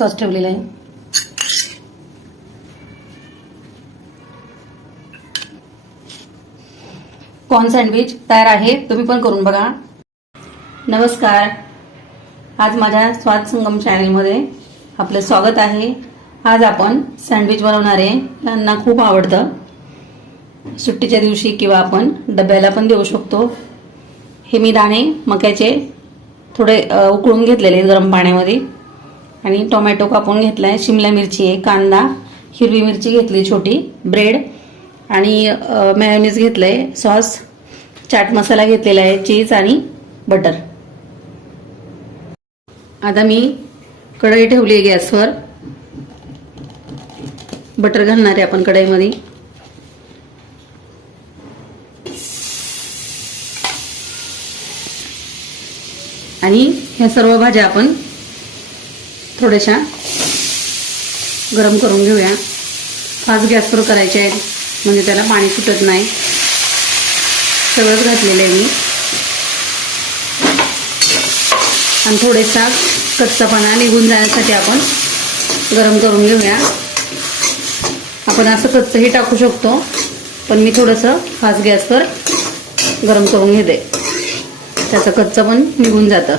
Sauce ठेवलेला आहे. Corn sandwich तयार आहे, तुम्ही पण करून बघा. नमस्कार, आज माझ्या स्वाद संगम चॅनलमध्ये आपलं स्वागत आहे. आज आपण सँडविच बनवणार आहे. त्यांना खूप आवडतं. सुट्टीच्या दिवशी किंवा आपण डब्याला पण देऊ शकतो. हे मी दाणे मक्याचे थोडे उकळून घेतलेले आहेत गरम पाण्यामध्ये आणि टोमॅटो कापून घेतलाय, शिमला मिरची आहे, कांदा, हिरवी मिरची घेतली छोटी, ब्रेड आणि मेयोनीज घेतलंय, सॉस, चाट मसाला घेतलेला आहे, चीज आणि बटर. आता मी कढई ठेवली आहे गॅसवर. बटर घालणार आहे आपण कढईमध्ये. आणि ह्या सर्व भाज्या आपण थोड्याशा गरम करून घेऊया. फास्ट गॅसवर करायचे आहेत म्हणजे त्याला पाणी सुटत नाही. सगळंच घातलेलं आहे मी आणि थोडासा कच्चापणा निघून जाण्यासाठी आपण गरम करून घेऊया. आपण असं कच्चंही टाकू शकतो, पण मी थोडंसं फास्ट गॅसवर गरम करून घेते, त्याचं कच्चं पण निघून जातं.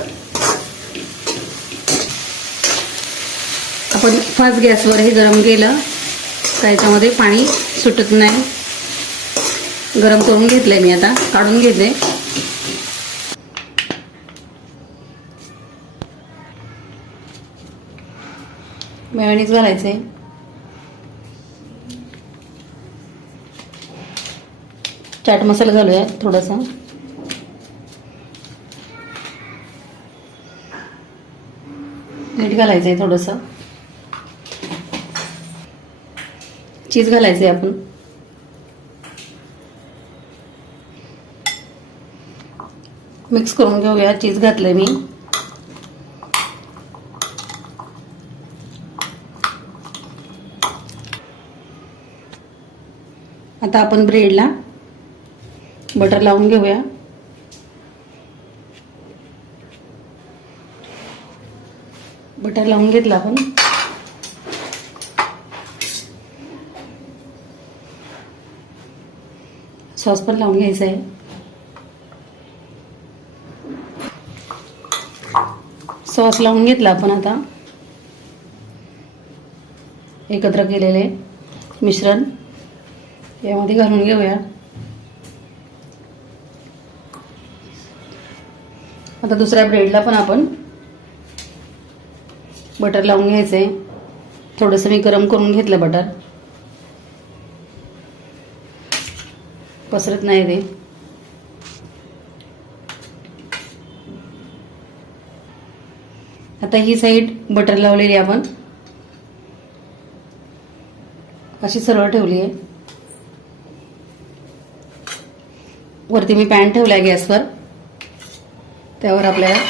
आपण फास्ट गॅसवर हे गरम केलं तर याच्यामध्ये पाणी सुटत नाही. गरम करून घेतलंय मी, आता काढून घेते. मेयोनीज घालायचे, चाट मसाला घालूया थोडासा, मीठ घालायचंय, थोडंसं चीज घालायचंय आपण. मिक्स करून घेऊया. चीज घातलंय मी. आता आपण ब्रेडला बटर लावून घेऊया. बटर लावून घेतलं आपण. सॉस पण लावून घ्यायचा आहे. सॉस लावून घेतला आपण. आता एकत्र केलेले मिश्रण यामध्ये घालून घेऊया. आता दुसऱ्या ब्रेडला पण आपण बटर लावून घ्यायचंय. थोडंसं मी गरम करून घेतलं बटर, पसरत नाही ते. आता ही साईड बटर लावलेली आपण अशी सरळ ठेवली आहे. वरती मी पॅन ठेवलाय गॅसवर, त्यावर आपल्याला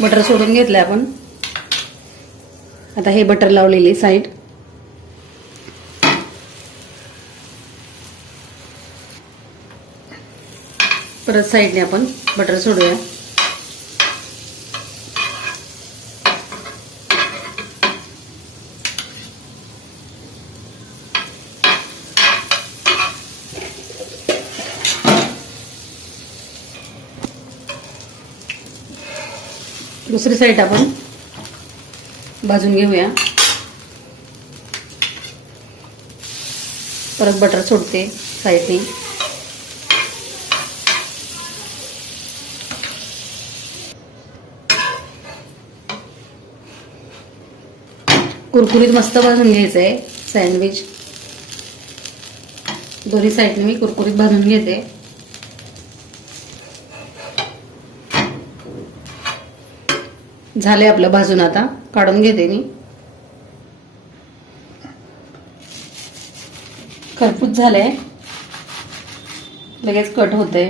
बटर सोडून घेतलंय आपण. आता हे बटर लावलेली साईड परत साईडने आपण बटर सोडूया. दुसरी साईड आपण भाजून घेऊया. परत बटर सोडते साईडने. कुरकुरीत मस्त भाजून घ्यायचं आहे सँडविच. दोन्ही साईडने मी कुरकुरीत भाजून घेते. झाले आपलं भाजून. आता काढून घेते मी. खरपूस झालंय, लगेच कट होते.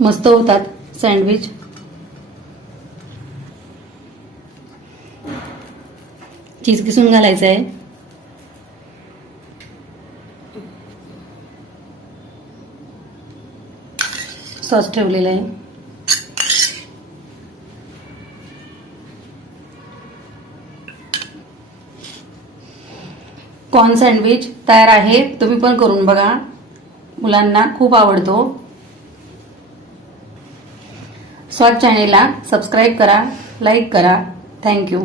मस्त होतात सँडविच. चीज किसून घालायचं आहे. सॉस ठेवलेला आहे. कॉर्न सँडविच तयार आहे. तुम्ही पण करून बघा. मुलांना खूप आवडतो. स्वाद चॅनेलला सबस्क्राईब करा, लाईक करा. थँक्यू.